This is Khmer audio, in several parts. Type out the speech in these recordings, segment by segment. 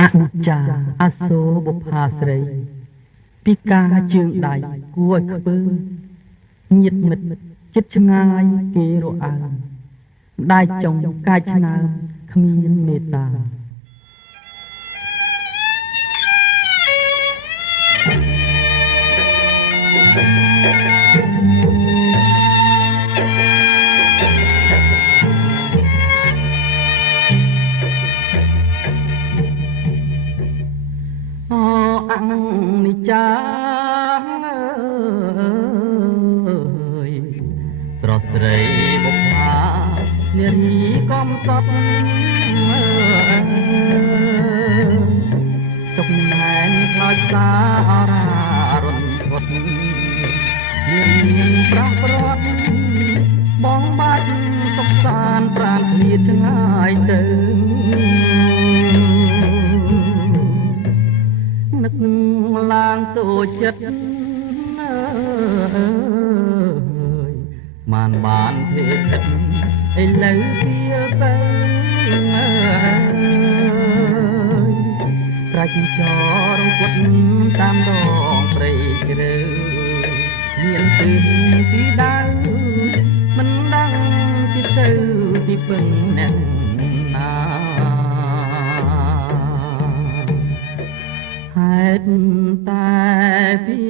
អនិច្ចាអសូរបុប្ផាស្រីពីការជើងដៃគួរឲ្យខ្ពើញាតមិត្តចិត្តឆ្ងាយគេរអើងដៃចុងកាយឆ្នើមគ្មានមេត្តាអនិច្ចាស្រស់ស្រីបុប្ផានារីកំសត់ទុកណែនខ្លោចសាររារុនធត់មានប្រោះប្រត់បងបាច់សុខសានប្រានគ្នាឆ្ងាយទៅនឹកឡើងទូចិត្តបានភេទឥឡូវទៀតទៅប្រាច់ចរងពុតតាមដងព្រៃជ្រៅមានទីពីដៅមិនដឹងទីទៅទីពឹងអ្នកណាហេតុតែពី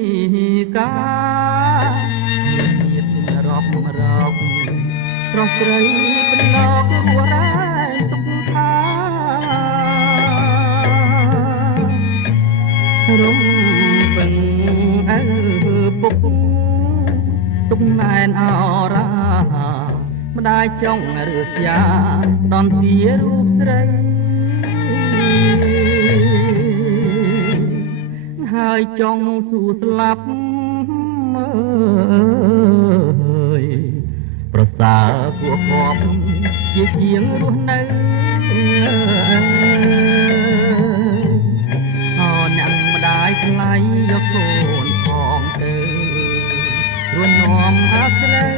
ការស្រស់ស្រីបណ្ដោះរួរ៉ែទុកថារំពឹងអើពុកទុកណែនអរា ម្ដាយចង់រឺស្យាដនទារូបស្រីហើយចង់សួរស្លាប់ប្រសើរគួរគប់ជាជាងរស់នៅអ្នកម្ដាយថ្លៃយកកូនផងទៅរួននាំអាស្រូវ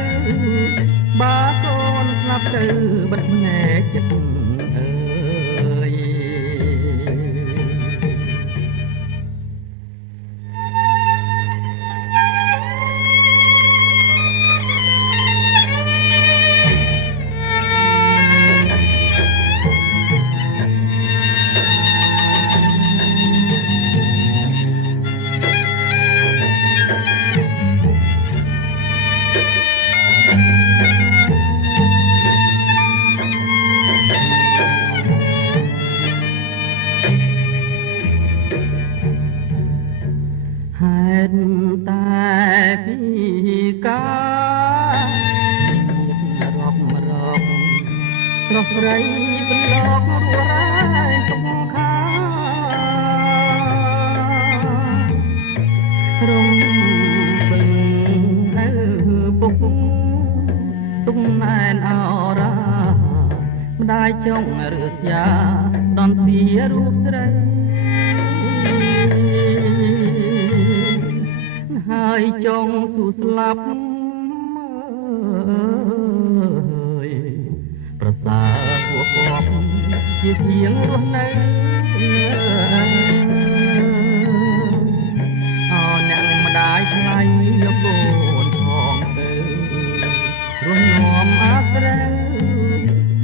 បើកូនស្លាប់ទៅបិទភ្នែកចិត្តស្រីបន្លករួរ៉ាយទុកខារំពឹងនៅពុកទុកណែនអរា ម្ដាយចង់រឺស្យាដនទារូបស្រីហើយចង់សួរស្លាប់ប្រសើរគួរគប់ជាជាងរស់នៅអ្នកម្ដាយថ្លៃយកកូនផងទៅរស់នាំអាស្រូវ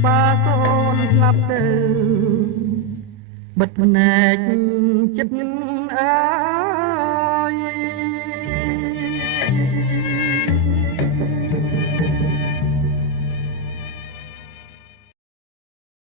បើកូនស្លាប់ទៅបិទភ្នែកចិត្ត